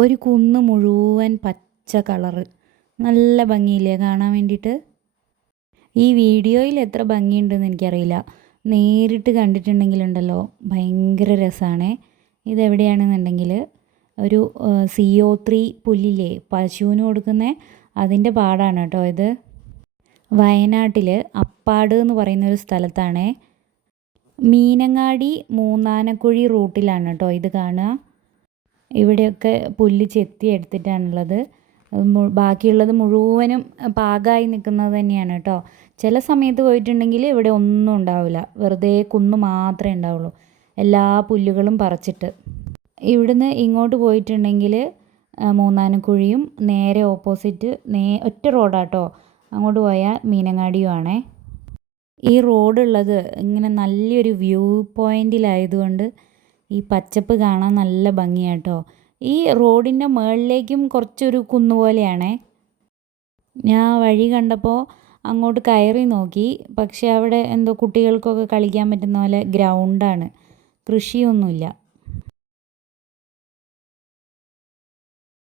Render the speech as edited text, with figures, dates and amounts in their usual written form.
ഒരു കുന്ന് മുഴുവൻ പച്ച കളറ്. നല്ല ഭംഗിയില്ലേ കാണാൻ വേണ്ടിയിട്ട്. ഈ വീഡിയോയിൽ എത്ര ഭംഗിയുണ്ടെന്ന് എനിക്കറിയില്ല. നേരിട്ട് കണ്ടിട്ടുണ്ടെങ്കിലുണ്ടല്ലോ ഭയങ്കര രസമാണ്. ഇതെവിടെയാണെന്നുണ്ടെങ്കിൽ ഒരു CO3 പുല്ലില്ലേ പശുവിന് കൊടുക്കുന്ന അതിൻ്റെ പാടാണ് കേട്ടോ ഇത്. വയനാട്ടിൽ അപ്പാട് എന്ന് പറയുന്ന ഒരു സ്ഥലത്താണ്. മീനങ്ങാടി മൂന്നാനക്കുഴി റൂട്ടിലാണ് കേട്ടോ ഇത് കാണുക. ഇവിടെയൊക്കെ പുല്ല് ചെത്തി എടുത്തിട്ടാണുള്ളത്. ബാക്കിയുള്ളത് മുഴുവനും പാകമായി നിൽക്കുന്നത് തന്നെയാണ് കേട്ടോ. ചില സമയത്ത് പോയിട്ടുണ്ടെങ്കിൽ ഇവിടെ ഒന്നും ഉണ്ടാവില്ല, വെറുതെ കുന്ന് മാത്രമേ ഉണ്ടാവുള്ളൂ, എല്ലാ പുല്ലുകളും പറിച്ചിട്ട്. ഇവിടുന്ന് ഇങ്ങോട്ട് പോയിട്ടുണ്ടെങ്കിൽ മൂന്നാനക്കുഴിയും നേരെ ഓപ്പോസിറ്റ് ഒറ്റ റോഡാട്ടോ, അങ്ങോട്ട് പോയാൽ മീനങ്ങാടിയുമാണേ. ഈ റോഡുള്ളത് ഇങ്ങനെ നല്ലൊരു വ്യൂ പോയിന്റിലായതുകൊണ്ട് ഈ പച്ചപ്പ് കാണാൻ നല്ല ഭംഗിയാട്ടോ. ഈ റോഡിൻ്റെ മുകളിലേക്കും കുറച്ചൊരു കുന്നുപോലെയാണേ. ഞാൻ വഴി കണ്ടപ്പോൾ അങ്ങോട്ട് കയറി നോക്കി, പക്ഷേ അവിടെ എന്തോ കുട്ടികൾക്കൊക്കെ കളിക്കാൻ പറ്റുന്ന പോലെ ഗ്രൗണ്ടാണ്, കൃഷിയൊന്നുമില്ല.